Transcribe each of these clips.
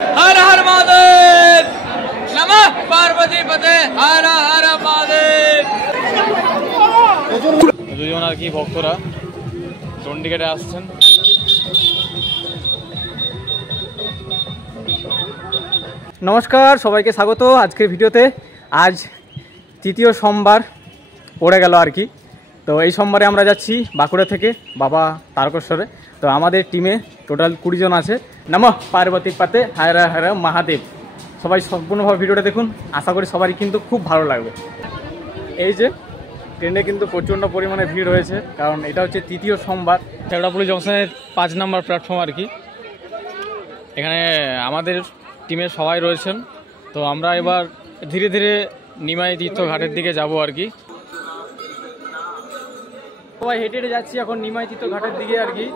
हर हर महादेव, नमः पार्वती पते, हर हर महादेव। দুজন আর কি ভক্তরা চণ্ডীগড়ে আসছেন। নমস্কার, সবাইকে স্বাগত আজকের ভিডিওতে। আজ তৃতীয় সোমবার পড়ে গেল আর কি। তো এই সোমবারে আমরা যাচ্ছি বাঁকুড়া থেকে বাবা তারকেশ্বরে। তো আমাদের টিমে টোটাল 20 জন আছে। নমঃ পার্বতী পাতে, হর হর মহাদেব। সবাই সম্পূর্ণভাবে ভিডিওটা দেখুন, আশা করি সবারই কিন্তু খুব ভালো লাগবে। এই যে ট্রেনে কিন্তু প্রচণ্ড পরিমাণে ভিড় হয়েছে, কারণ এটা হচ্ছে তৃতীয় সোমবার। শেওড়াফুলি জংশনের 5 নম্বর প্ল্যাটফর্ম আর কি। এখানে আমাদের টিমের সবাই রয়েছেন। তো আমরা এবার ধীরে ধীরে নিমাই তীর্থ ঘাটের দিকে যাব আর কি। সবাই হেঁটে হেঁটে যাচ্ছি এখন নিমাই তীর্থ ঘাটের দিকে আর কি।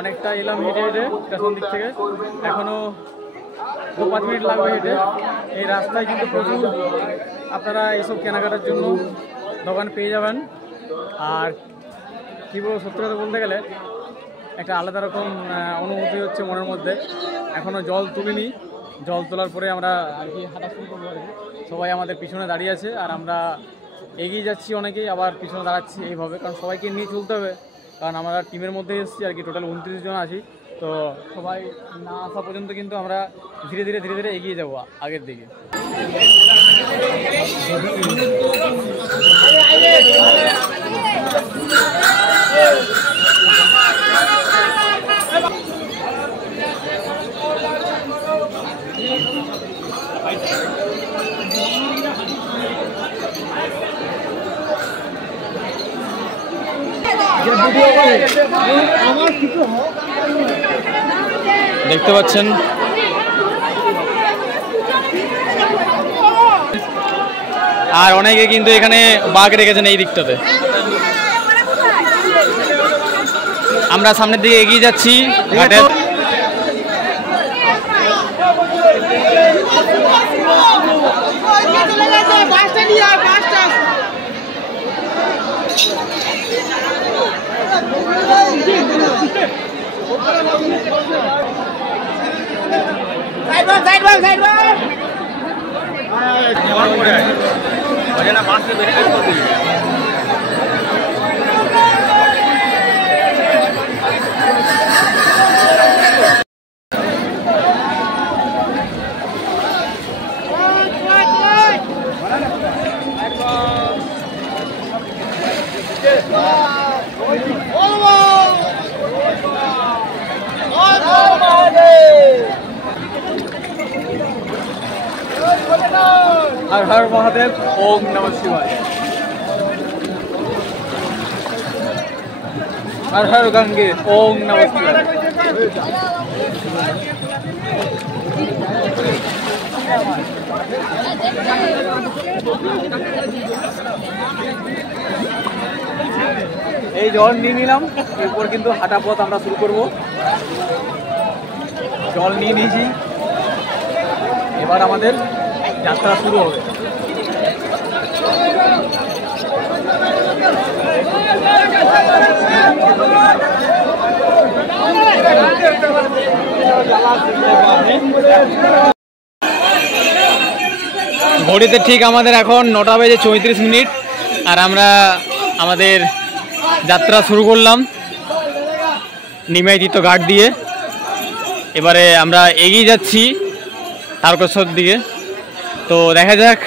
অনেকটা এলাম হেঁটে হেঁটে স্টেশন দিক থেকে, এখনও 2-5 মিনিট লাগবে হেঁটে। এই রাস্তায় কিন্তু প্রচুর আপনারা এইসব কেনাকাটার জন্য দোকান পেয়ে যাবেন। আর কী বলবো, সত্যি কথা বলতে গেলে একটা আলাদা রকম অনুভূতি হচ্ছে মনের মধ্যে। এখনও জল তুলিনি, জল তোলার পরে আমরা আর কি হাঁটা শুরু করবো আর কি। সবাই আমাদের পিছনে দাঁড়িয়ে আছে আর আমরা এগিয়ে যাচ্ছি, অনেকেই আবার পিছনে দাঁড়াচ্ছি এইভাবে, কারণ সবাইকে নিয়ে চলতে হবে। কারণ আমরা টিমের মধ্যে এসেছি আর কি, টোটাল 29 জন আছি। তো সবাই না আসা পর্যন্ত কিন্তু আমরা ধীরে ধীরে এগিয়ে যাবো আগের দিকে। দেখতে পাচ্ছেন আর অনেকে কিন্তু এখানে বাঘ রেখেছেন এই দিকটাতে। আমরা সামনের দিকে এগিয়ে যাচ্ছি ঘাটের। हर हर महादेव, ओम नमः शिवाय। हर हर गंगे, ओम नमः शिवाय। এই জল নিয়ে নিলাম, এরপর কিন্তু হাঁটা পথ আমরা শুরু করব। জল নিয়ে নিয়েছি, এবার আমাদের যাত্রা শুরু হবে। ঘড়িতে ঠিক আমাদের এখন 9টা বেজে 34 মিনিট আর আমরা আমাদের যাত্রা শুরু করলাম নিমাই তীর্থ ঘাট দিয়ে। এবারে আমরা এগিয়ে যাচ্ছি তারকেশ্বর দিকে। তো দেখা যাক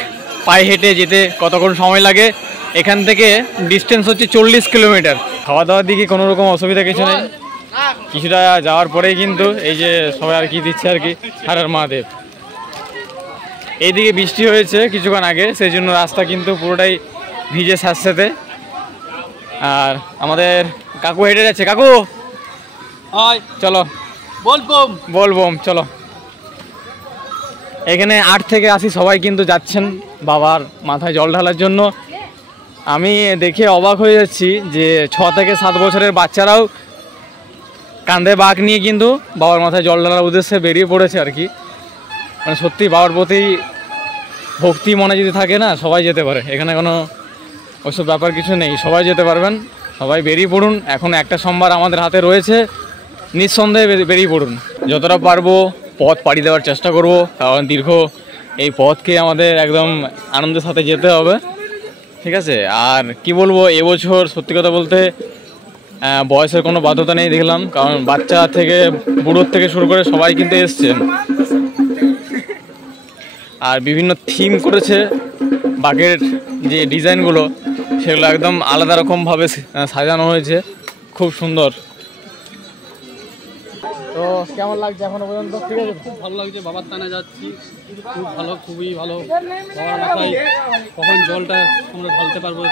পায়ে হেঁটে যেতে কতক্ষণ সময় লাগে। এখান থেকে ডিস্টেন্স হচ্ছে 40 কিলোমিটার। খাওয়া দাওয়ার দিকে কোনো রকম অসুবিধা কিছু নেই। কিছুটা যাওয়ার পরেই কিন্তু এই যে সবাই আর কি দিচ্ছে আর কি হর হর মহাদেব। এইদিকে বৃষ্টি হয়েছে কিছুক্ষণ আগে, সেই জন্য রাস্তা কিন্তু পুরোটাই ভিজে স্যাঁতস্যাঁতে। আর আমাদের কাকু হেঁটে যাচ্ছে। কাকু চলো, বলবম চলো। এখানে 8 থেকে 80 সবাই কিন্তু যাচ্ছেন বাবার মাথায় জল ঢালার জন্য। আমি দেখে অবাক হয়ে যাচ্ছি যে 6 থেকে 7 বছরের বাচ্চারাও কাঁধে বাঁক নিয়ে কিন্তু বাবার মাথায় জল ঢালার উদ্দেশ্যে বেরিয়ে পড়েছে আর কি। মানে সত্যি বাবার প্রতি ভক্তি মনে যদি থাকে না, সবাই যেতে পারে। এখানে কোনো ওইসব ব্যাপার কিছু নেই, সবাই যেতে পারবেন। সবাই বেরিয়ে পড়ুন, এখন একটা সোমবার আমাদের হাতে রয়েছে, নিঃসন্দেহে বেরিয়ে পড়ুন। যতটা পারবো পথ পাড়ি দেওয়ার চেষ্টা করব, কারণ দীর্ঘ এই পথকে আমাদের একদম আনন্দের সাথে যেতে হবে, ঠিক আছে। আর কি বলবো, এবছর সত্যি কথা বলতে বয়সের কোনো বাধ্যতা নেই দেখলাম, কারণ বাচ্চা থেকে বুড়োর থেকে শুরু করে সবাই কিন্তু এসছেন। আর বিভিন্ন থিম করেছে, বাঘের যে ডিজাইনগুলো সেগুলো একদম আলাদা রকমভাবে সাজানো হয়েছে, খুব সুন্দর। তো কেমন লাগছে এখনো পর্যন্ত? ঠিক আছে, খুব ভালো লাগছে, বাবার টানে যাচ্ছি, খুব ভালো, খুবই ভালো। বাবার মাথায় কখন জলটা আমরা ঢালতে পারবো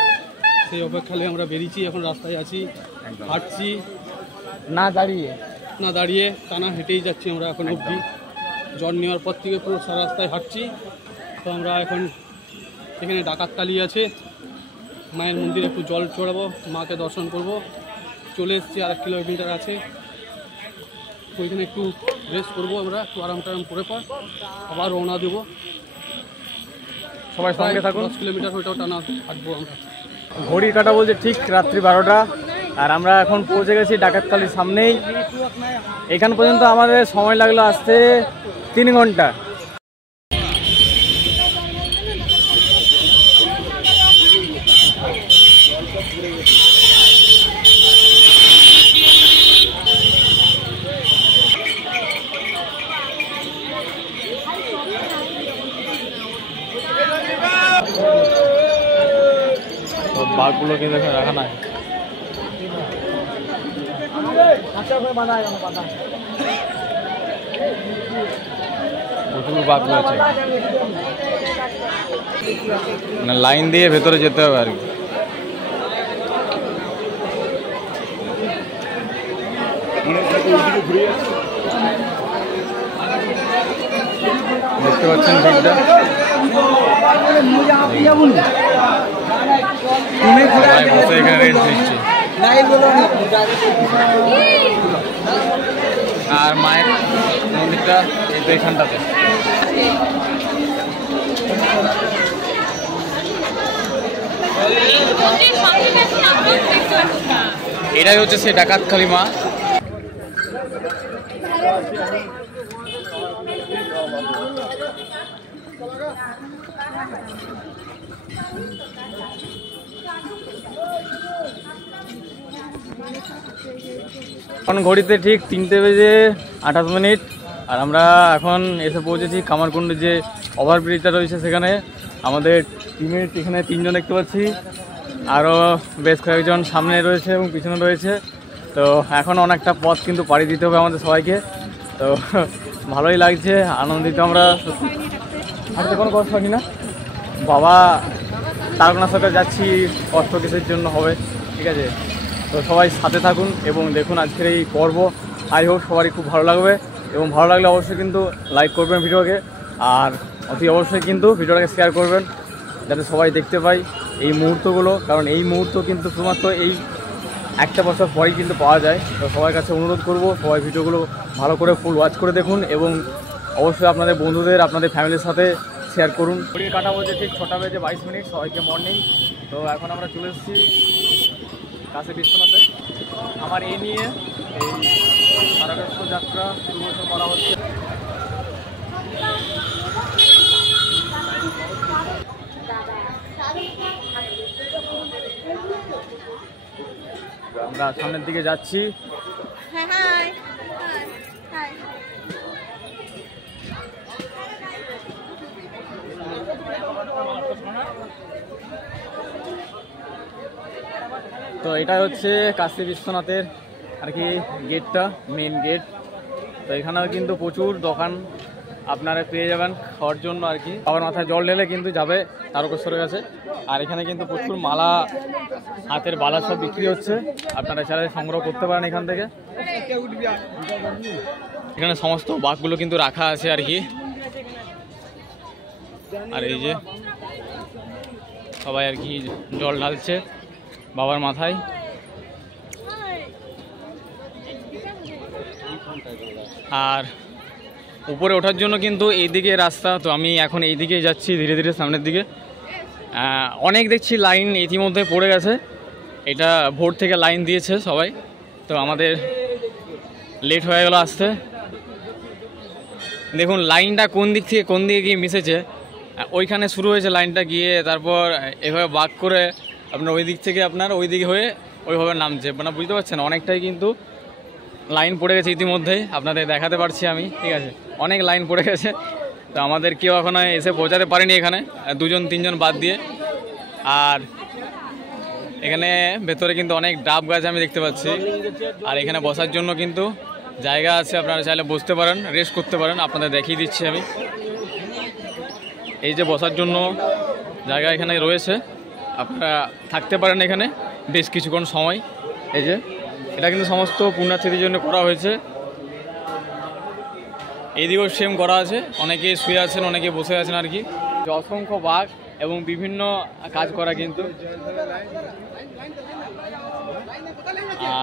সেই অপেক্ষালে আমরা বেরিয়েছি, এখন রাস্তায় আছি, হাঁটছি না দাঁড়িয়ে টানা হেঁটেই যাচ্ছি আমরা এখন অবধি। জল নেওয়ার পর থেকে পুরো সারা রাস্তায় হাঁটছি। তো আমরা এখন এখানে ডাকাতকালী আছে, মায়ের মন্দিরে একটু জল চড়াবো, মাকে দর্শন করব। চলে এসেছি, 1 কিলোমিটার আছে, ওইখানে একটু রেস্ট করবো আমরা, একটু আরাম টারাম করে পর আবার রওনা দেবো। সবাই সঙ্গে থাকুন। 10 কিলোমিটার ওইটাও টানা হাঁটবো আমরা। ঘড়ি কাটা বলছে ঠিক রাত্রি 12টা, আর আমরা এখন পৌঁছে গেছি ডাকাতকালীর সামনেই। এখান পর্যন্ত আমাদের সময় লাগলো আসতে 3 ঘন্টা। বাঘগুলো কিন্তু এখানে রাখা নাই, প্রচুর বাঘ রয়েছে, মানে লাইন দিয়ে ভেতরে যেতে হবে আর কি। দেখতে পাচ্ছেন ভিড়টা, সবাই বসে এখানে রেস্ট নিচ্ছে। আর মায়ের মন্দিরটা এই তো এখানটাতে। এটাই হচ্ছে সেই ডাকাতকালী মা। এখন ঘড়িতে ঠিক 3:28, আর আমরা এখন এসে পৌঁছেছি কামারকুণ্ডের যে ওভারব্রিজটা রয়েছে সেখানে। আমাদের টিমের এখানে 3 জন দেখতে পাচ্ছি, আরও বেশ কয়েকজন সামনে রয়েছে এবং পিছনে রয়েছে। তো এখন অনেকটা পথ কিন্তু পাড়ি দিতে হবে আমাদের সবাইকে। তো ভালোই লাগছে, আনন্দিত আমরা। হাঁটতে কোনো কষ্ট হয়নি না, বাবা তারকনার সাথে যাচ্ছি, কষ্ট কিসের জন্য হবে, ঠিক আছে। তো সবাই সাথে থাকুন এবং দেখুন আজকের এই পর্ব। আই হোপ সবারই খুব ভালো লাগবে, এবং ভালো লাগলে অবশ্যই কিন্তু লাইক করবেন ভিডিওকে, আর অতি অবশ্যই কিন্তু ভিডিওটাকে শেয়ার করবেন যাতে সবাই দেখতে পায় এই মুহূর্তগুলো, কারণ এই মুহূর্ত কিন্তু শুধুমাত্র এই একটা বছর পরেই কিন্তু পাওয়া যায়। তো সবার কাছে অনুরোধ করব, সবাই ভিডিওগুলো ভালো করে ফুল ওয়াচ করে দেখুন, এবং অবশ্যই আপনাদের বন্ধুদের, আপনাদের ফ্যামিলির সাথে শেয়ার করুন। ঘড়ির কাটা বলছে ঠিক 6:22। সবাইকে মর্নিং। তো এখন আমরা চলে এসেছি কাশী বিশ্বনাথে। আমার এই নিয়ে এই তারকেশ্বর যাত্রা 2 বছর করা হচ্ছে। আমরা সামনের দিকে যাচ্ছি। তো এটা হচ্ছে কাশী বিশ্বনাথের আর কি গেটটা, মেন গেট। তো এখানেও কিন্তু প্রচুর দোকান আপনারা পেয়ে যাবেন খাওয়ার জন্য আর কি। বাবার মাথায় জল ঢেলে কিন্তু যাবে তারকেশ্বরের কাছে। আর এখানে কিন্তু প্রচুর মালা, হাতের বালা সব বিক্রি হচ্ছে, আপনারা চাইলে সংগ্রহ করতে পারেন এখান থেকে। এখানে সমস্ত বাঘগুলো কিন্তু রাখা আছে আর কি। আর এই যে সবাই আর কি জল ঢালছে বাবার মাথায়। আর উপরে ওঠার জন্য কিন্তু এইদিকে রাস্তা, তো আমি এখন এই দিকে যাচ্ছি ধীরে ধীরে সামনের দিকে। অনেক দেখছি লাইন ইতিমধ্যে পড়ে গেছে, এটা ভোর থেকে লাইন দিয়েছে সবাই, তো আমাদের লেট হয়ে গেল আসতে। দেখুন লাইনটা কোন দিক থেকে কোন দিকে গিয়ে মিশেছে, ওইখানে শুরু হয়েছে লাইনটা গিয়ে, তারপর এভাবে বাঁক করে আপনার ওই দিক থেকে আপনার ওই দিকে হয়ে ওইভাবে নামছে, মানে বুঝতে পারছেন অনেকটাই কিন্তু লাইন পড়ে গেছে ইতিমধ্যেই, আপনাদের দেখাতে পারছি আমি, ঠিক আছে, অনেক লাইন পড়ে গেছে। তো আমাদের কেউ এখনো এসে পৌঁছাতে পারেনি এখানে, 2-3 জন বাদ দিয়ে। আর এখানে ভেতরে কিন্তু অনেক ডাব গাছ আমি দেখতে পাচ্ছি, আর এখানে বসার জন্য কিন্তু জায়গা আছে, আপনারা চাইলে বসতে পারেন, রেস্ট করতে পারেন। আপনাদের দেখিয়ে দিচ্ছি আমি, এই যে বসার জন্য জায়গা এখানে রয়েছে, আপনারা থাকতে পারেন এখানে বেশ কিছুক্ষণ সময়। এই যে এটা কিন্তু সমস্ত পুণ্যার্থীদের জন্য করা হয়েছে। এইদিকেও সেম করা আছে, অনেকে শুয়ে আছেন, অনেকে বসে আছেন আর কি। অসংখ্য বাঘ এবং বিভিন্ন কাজ করা কিন্তু।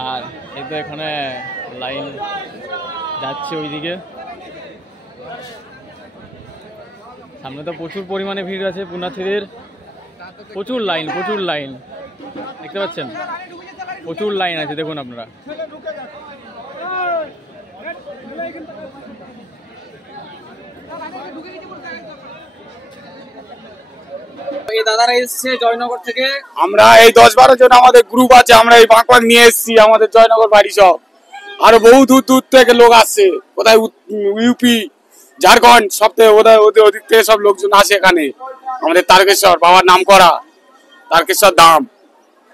আর এই তো এখানে লাইন যাচ্ছে ওইদিকে, সামনে তো প্রচুর পরিমাণে ভিড় আছে পুণ্যার্থীদের, প্রচুর লাইন দেখতে পাচ্ছেন, প্রচুর লাইন আছে দেখুন আপনারা। দাদারা এসেছে জয়নগর থেকে, আমরা এই 10-12 জন আমাদের গ্রুপ আছে, আমরা এই বাঁকুড়া নিয়ে এসেছি আমাদের জয়নগর বাড়ি সব, আরো বহু দূর থেকে লোক আসছে, কোথায় ইউপি ঝাড়খণ্ড সব থেকে ওদিক থেকে সব লোকজন আসে এখানে। আমাদের তারকেশ্বর বাবার নাম করা তারকেশ্বর ধাম,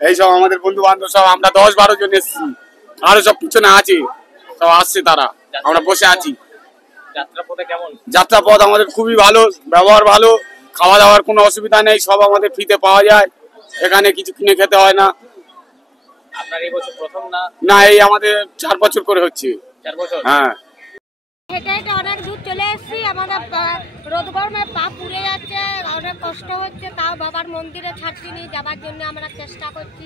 এই সব আমাদের বন্ধু বান্ধব সব আমরা 10-12 জন এসেছি, আরো সব পিছনে আছে, সব আসছে তারা, আমরা বসে আছি। যাত্রাপথে কেমন? যাত্রাপথ আমাদের খুবই ভালো, ব্যবহার ভালো, খাওয়া দাওয়ার কোনো অসুবিধা নেই, সব আমাদের ফ্রিতে পাওয়া যায়, এখানে কিছু কিনে খেতে হয় না। আপনার এই বছর প্রথম না? না, এই আমাদের 4 বছর করে হচ্ছে। 4 বছর? হ্যাঁ। হেঁটে হেঁটে অনেক দূর চলে এসেছি, আমাদের রোদ গরমে পা পুড়ে যাচ্ছে, অনেক কষ্ট হচ্ছে, তাও বাবার মন্দিরে ছাড়ছি নি, যাবার জন্য আমরা চেষ্টা করছি।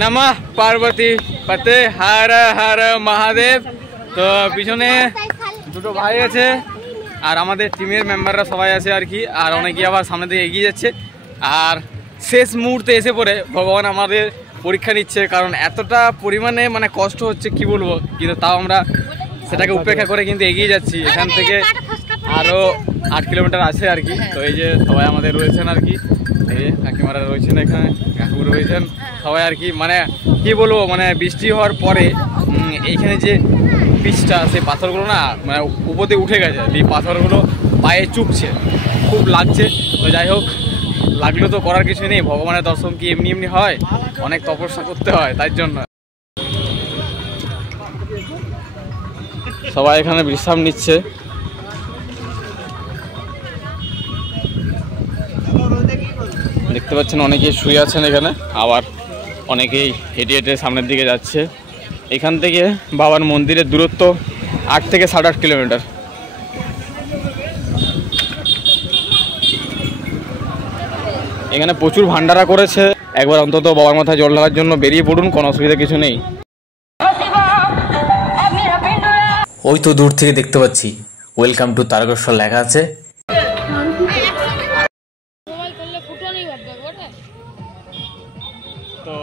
নমঃ পার্বতী পতে হর হর মহাদেব। তো পিছনে দুটো ভাই আছে আর আমাদের টিমের মেম্বাররা সবাই আছে আর কি, আর অনেকে আবার সামনে দিকে এগিয়ে যাচ্ছে। আর শেষ মুহূর্তে এসে পড়ে ভগবান আমাদের পরীক্ষা নিচ্ছে, কারণ এতটা পরিমাণে মানে কষ্ট হচ্ছে কি বলবো, কিন্তু তাও আমরা সেটাকে উপেক্ষা করে কিন্তু এগিয়ে যাচ্ছি। এখান থেকে আরও 8 কিলোমিটার আছে আর কি। তো এই যে সবাই আমাদের রয়েছেন আর কি, এই কাকিমারা রয়েছেন এখানে, কাকু রয়েছেন সবাই আর কি, মানে কি বলবো, মানে বৃষ্টি হওয়ার পরে এইখানে যে পিচটা সেই পাথরগুলো না মানে উপর দিয়ে উঠে গেছে, এই পাথরগুলো পায়ে চুপছে, খুব লাগছে। তো যাই হোক, লাগলে তো করার কিছু নেই, ভগবানের দর্শন কি এমনি এমনি হয়, অনেক তপস্যা করতে হয়, তাই জন্য সবাই এখানে বিশ্রাম নিচ্ছে। দেখতে পাচ্ছেন অনেকেই শুয়ে আছেন এখানে, আবার অনেকেই হেঁটে হেঁটে সামনের দিকে যাচ্ছে। এখান থেকে বাবার মন্দিরের দূরত্ব 8 থেকে 8.5 কিলোমিটার। এখানে প্রচুর ভান্ডারা করেছে, একবার অন্তত বাবার মাথায় জল ঢালার জন্য বেরিয়ে পড়ুন, কোনো অসুবিধা কিছু নেই। ওই তো দূর থেকে দেখতে পাচ্ছি ওয়েলকাম টু তারকেশ্বর লেখা আছে। তো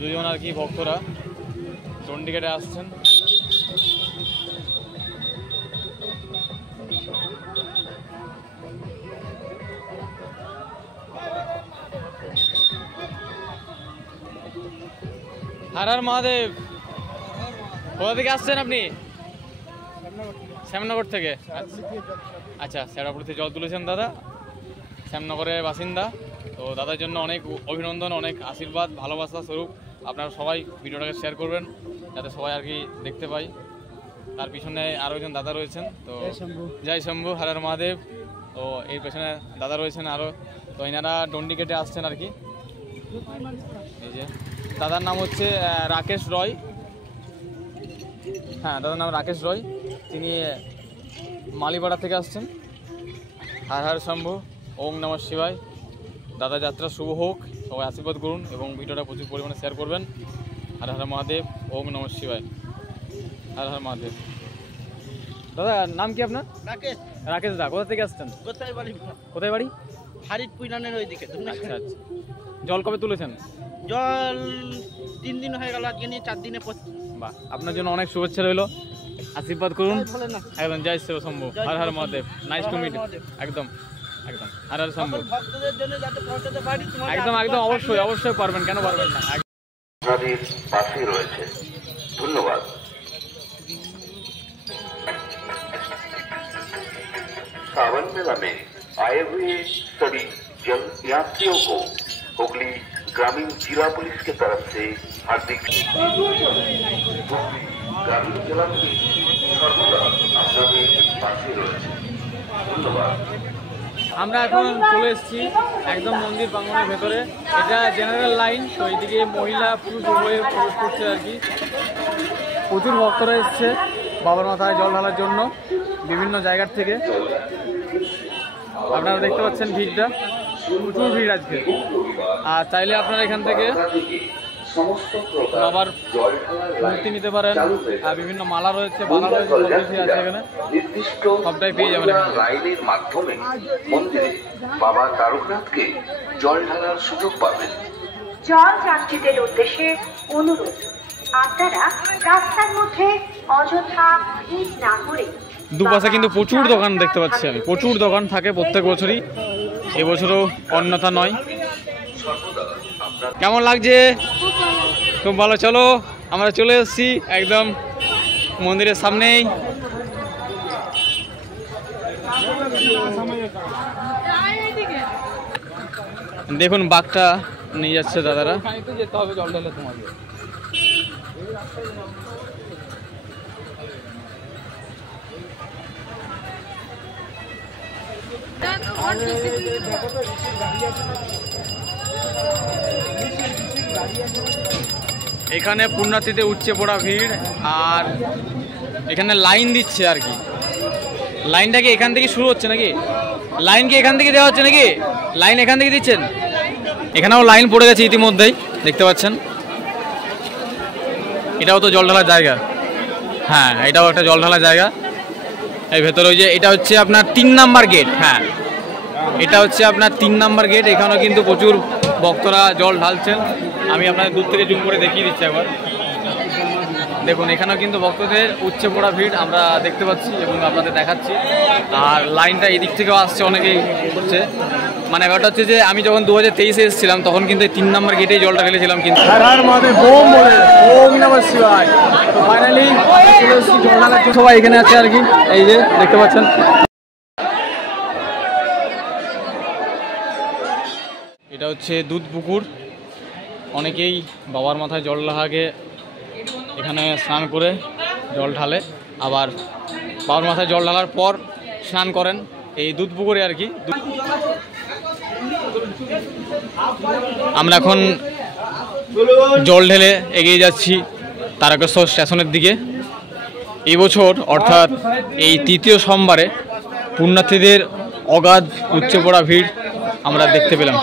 দুজন আর কি ভক্তরা চণ্ডীগড়ে আসছেন। হর হর মহাদেব। কোথা থেকে আসছেন আপনি? শ্যামনগর থেকে। আচ্ছা, শেরাপুর থেকে জল তুলেছেন দাদা, শ্যামনগরের বাসিন্দা। তো দাদার জন্য অনেক অভিনন্দন, অনেক আশীর্বাদ, ভালোবাসা স্বরূপ আপনারা সবাই ভিডিওটাকে শেয়ার করবেন যাতে সবাই আর কি দেখতে পাই। তার পিছনে আরও একজন দাদা রয়েছেন, তো জয় শম্ভু, হর হর মহাদেব। তো এর পেছনে দাদা রয়েছেন আরও, তো এনারা ডন্ডিগেটে আসছেন আর কি। এই যে দাদার নাম হচ্ছে রাকেশ রয়। হ্যাঁ, দাদার নাম রাকেশ রয়, তিনি মালিপাড়া থেকে আসছেন। হর হর শম্ভু, ওম নমঃ শিবায়। দাদা যাত্রা শুভ হোক, সবাই আশীর্বাদ করুন এবং ভিডিওটা প্রচুর পরিমাণে শেয়ার করবেন। হর হর মহাদেব, ওম নমঃ শিবায়, হর হর মহাদেব। দাদা নাম কি আপনার? রাকেশ। রাকেশ দা, কোথা থেকে আসছেন? কোথায় বাড়ি? হারিদপুর ইউনিয়নের ওইদিকে। আচ্ছা আচ্ছা। জল কবে তুলেছেন? জল 3 দিন হয়ে গেল, আজকে নিয়ে 4 দিনে। বাহ, আপনার জন্য অনেক শুভেচ্ছা রইল। আশীর্বাদ করুন একদম। জয় Shiva Shambhu, Har Har Mahadev, nice to meet. একদম একদম হর হর শম্ভু। ভক্তদের জন্য যাতে পৌঁছাতে পারি একদম একদম অবশ্যই অবশ্যই পারবেন, কেন পারবেন না। আপনাদের পাশে রয়েছে। ধন্যবাদ। सावन मेला में आए हुए सभी जल यात्रियों को हुगली ग्रामीण जिला पुलिस की तरफ से हार्दिक ग्रामीण जिला पुलिस सर्वदा আপনাদের পাশে রয়েছে। ধন্যবাদ। আমরা এখন চলে এসেছি একদম মন্দির প্রাঙ্গণের ভেতরে। এটা জেনারেল লাইন, তো এইদিকে মহিলা পুরুষ উভয়ে প্রবেশ করছে আর কি। প্রচুর ভক্তরা এসছে বাবার মাথায় জল ঢালার জন্য বিভিন্ন জায়গার থেকে। আপনারা দেখতে পাচ্ছেন ভিড়টা, প্রচুর ভিড় আজকে। আর চাইলে আপনারা এখান থেকে বাবার মূর্তি নিতে পারেন, আর বিভিন্ন মালা রয়েছে, বালা রয়েছে, আছে এখানে সবটাই পেয়ে যাবেন। লাইনের মাধ্যমে মন্দিরে বাবা তারকনাথকে জল ঢালার সুযোগ পাবেন। জল যাত্রীদের উদ্দেশ্যে অনুরোধ, আপনারা রাস্তার মধ্যে অযথা ভিড় না করে। দুপাশে কিন্তু প্রচুর দোকান দেখতে পাচ্ছি আমি, প্রচুর দোকান থাকে প্রত্যেক বছরই, এবছরও অন্যথা নয়। কেমন লাগছে? খুব ভালো। চলো আমরা চলে এসেছি একদম মন্দিরের সামনেই। দেখুন বাঘটা নিয়ে যাচ্ছে দাদারা। যেতে হবে জল ঢালে তোমাকে। এখানে পুণ্যার্থীতে উচ্চে পড়া ভিড়, আর এখানে লাইন দিচ্ছে আর কি। লাইনটা কি এখান থেকে শুরু হচ্ছে নাকি? লাইন কি এখান থেকে দেওয়া হচ্ছে নাকি? লাইন এখান থেকে দিচ্ছেন? এখানেও লাইন পড়ে গেছে ইতিমধ্যেই, দেখতে পাচ্ছেন। এটাও তো জল ঢালার জায়গা। হ্যাঁ, এটাও একটা জল ঢালার জায়গা। এই ভেতরে ওই যে এটা হচ্ছে আপনার 3 নাম্বার গেট। হ্যাঁ, এটা হচ্ছে আপনার 3 নাম্বার গেট। এখানেও কিন্তু প্রচুর ভক্তরা জল ঢালছেন। আমি আপনাদের দূর থেকে জুম করে দেখিয়ে দিচ্ছি একবার। দেখুন এখানেও কিন্তু ভক্তদের উচ্চে পড়া ভিড় আমরা দেখতে পাচ্ছি এবং আপনাদের দেখাচ্ছি। আর লাইনটা এদিক থেকেও আসছে, অনেকেই করছে। মানে ব্যাপারটা হচ্ছে যে আমি যখন 2023-এ এসেছিলাম তখন কিন্তু 3 নাম্বার গেটেই জলটা ঢেলেছিলাম। কিন্তু ফাইনালি সবাই এখানে আছে আর কি। এই যে দেখতে পাচ্ছেন, এটা হচ্ছে দুধ পুকুর। অনেকেই বাবার মাথায় জল ঢালাকে এখানে স্নান করে জল ঢালে, আবার বাবার মাথায় জল ঢালার পর স্নান করেন এই দুধ পুকুরে আর কি। আমরা এখন জল ঢেলে এগিয়ে যাচ্ছি তারকেশ্বর স্টেশনের দিকে। এই বছর অর্থাৎ এই 3য় সোমবারে পুণ্যার্থীদের অগাধ উচ্চে পড়া ভিড় আমরা দেখতে পেলাম।